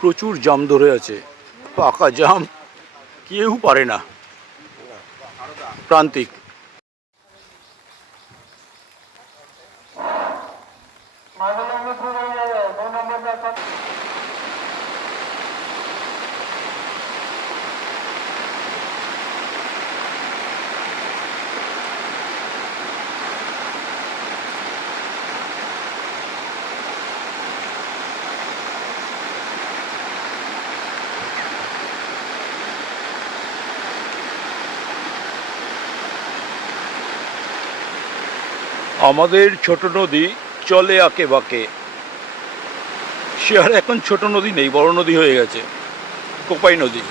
প্রচুর জাম ধরে আছে, পাকা জাম, কেউ পারে না। প্রান্তিক আমাদের ছোট নদী চলে আঁকে বাঁকে, সে আর এখন ছোট নদী নেই, বড় নদী হয়ে গেছে, কোপাই নদী।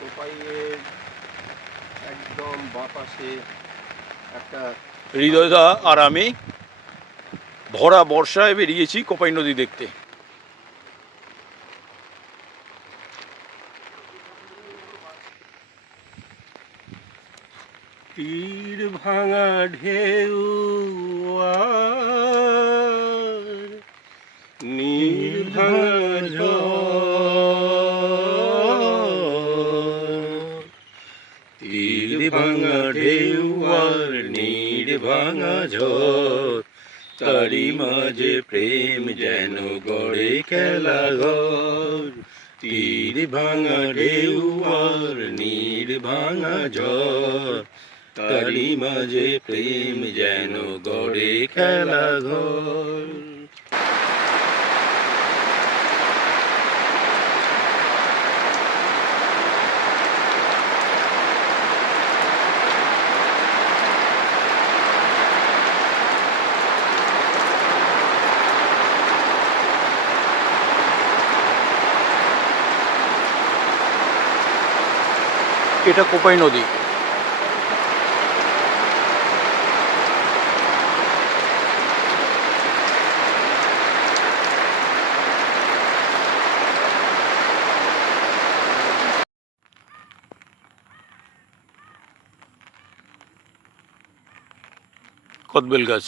কোপাইয়ের একদম বাপাশে একটা হৃদয়দা আর আমি ভরা বর্ষায় বেরিয়েছি কোপাই নদী দেখতে। তীর ভাঙা ঢেউ আর নীল ভাঙা ঝড়, তীর ভাঙা ঢেউ আর নীল ভাঙা ঝড়, তারি মাঝে প্রেম যেন গড়ে খেলা ঘর। তীর ভাঙা ঢেউ আর নীল ভাঙা ঝড়, তারি মাঝে প্রেম যেন গড়ে খেলা ঘর। এটা কোপাই নদী। কদবেল গাছ।